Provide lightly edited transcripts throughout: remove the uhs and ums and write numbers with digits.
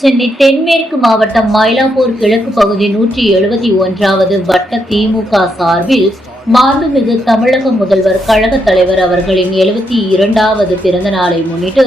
சென்னை தென்மேற்கு மாவட்டம் மயிலாப்பூர் கிழக்கு பகுதி 171வது வட்ட திமுக சார்பில் மாண்புமிகு தமிழக முதல்வர் கழக தலைவர் அவர்களின் 72வது பிறந்த நாளை முன்னிட்டு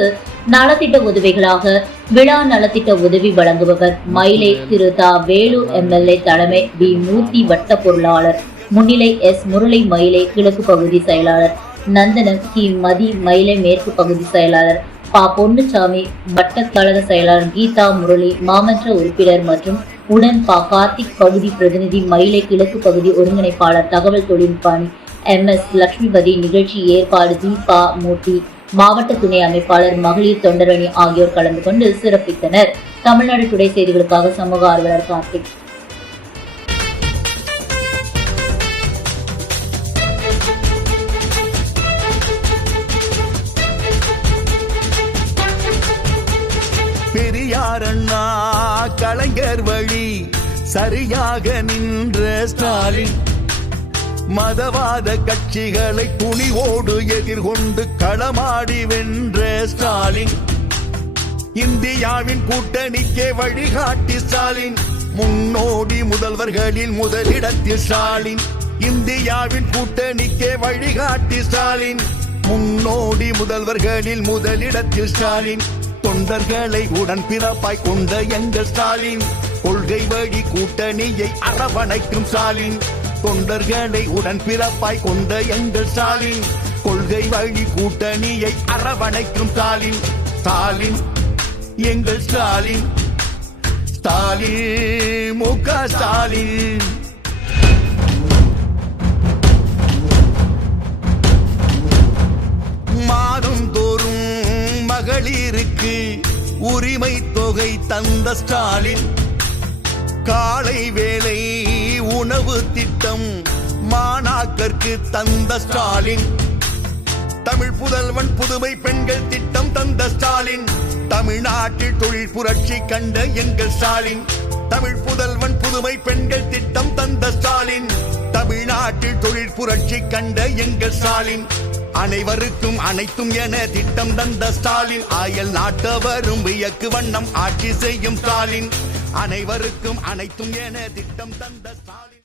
நலத்திட்ட உதவிகளாக விழா நலத்திட்ட உதவி வழங்குபவர் மயிலை திரு தா வேலு எம்எல்ஏ தலைமை பி மூர்த்தி வட்ட பொருளாளர் முன்னிலை எஸ் முரளி மயிலை கிழக்கு பகுதி செயலாளர் நந்தனம் கி மதி மயிலை மேற்கு பகுதி செயலாளர் பா பொன்னுச்சாமி வட்ட கழக செயலாளர் கீதா முரளி மாமன்ற உறுப்பினர் மற்றும் உடன் பா கார்த்திக் பகுதி பிரதிநிதி மயிலை கிழக்கு பகுதி ஒருங்கிணைப்பாளர் தகவல் தொழில்நுட்பாணி MS லட்சுமிபதி நிகழ்ச்சி ஏற்பாடு தீபா மூர்த்தி மாவட்ட துணை அமைப்பாளர் மகளிர் தொண்டரணி ஆகியோர் கலந்து கொண்டு சிறப்பித்தனர். தமிழ்நாடு டுடே செய்திகளுக்காக சமூக ஆர்வலர் கார்த்திக். பெரியார் அண்ணா கலைஞர் வழி சரியாக நின்ற ஸ்டாலின் மதவாத கட்சிகளை துணிவோடு எதிர்கொண்டு களமாடி வென்ற ஸ்டாலின் இந்தியாவின் கூட்டணிக்கே வழிகாட்டி ஸ்டாலின் முன்னோடி முதல்வர்களில் முதலிடத்தில் ஸ்டாலின் இந்தியாவின் கூட்டணிக்கே வழிகாட்டி ஸ்டாலின் முன்னோடி முதல்வர்களில் முதலிடத்தில் ஸ்டாலின் தொண்டர்களை உடன் பிறப்பாய் கொண்ட எங்கள் ஸ்டாலின் கொள்கை வழி கூட்டணியை அரவணைக்கும் ஸ்டாலின் தொண்டர்களை உடன் பிறப்பாய் கொண்ட எங்கள் ஸ்டாலின் கொள்கை வழி கூட்டணியை அரவணைக்கும் ஸ்டாலின் ஸ்டாலின் எங்கள் ஸ்டாலின் ஸ்டாலின் முக ஸ்டாலின் மாதம் தோறும் மகளிருக்கு உரிமை தொகை தந்த ஸ்டாலின் காலை வேளை உணவு திட்டம் மாணாக்கருக்கு தந்த ஸ்டாலின் தமிழ் புதல்வன் புதுமை பெண்கள் திட்டம் தந்த ஸ்டாலின் தமிழ்நாட்டில் தொழில் புரட்சி கண்ட எங்கள் ஸ்டாலின் தமிழ் புதல்வன் புதுமை பெண்கள் திட்டம் தந்த ஸ்டாலின் தமிழ்நாட்டில் தொழில் புரட்சி கண்ட எங்கள் ஸ்டாலின் அனைவருக்கும் அனைத்தும் என திட்டம் தந்த ஸ்டாலின் அயல் நாட்டவரும் வியக்கு வண்ணம் ஆட்சி செய்யும் ஸ்டாலின் அனைவருக்கும் அனைத்தும் என திட்டம் தந்த ஸ்டாலின்.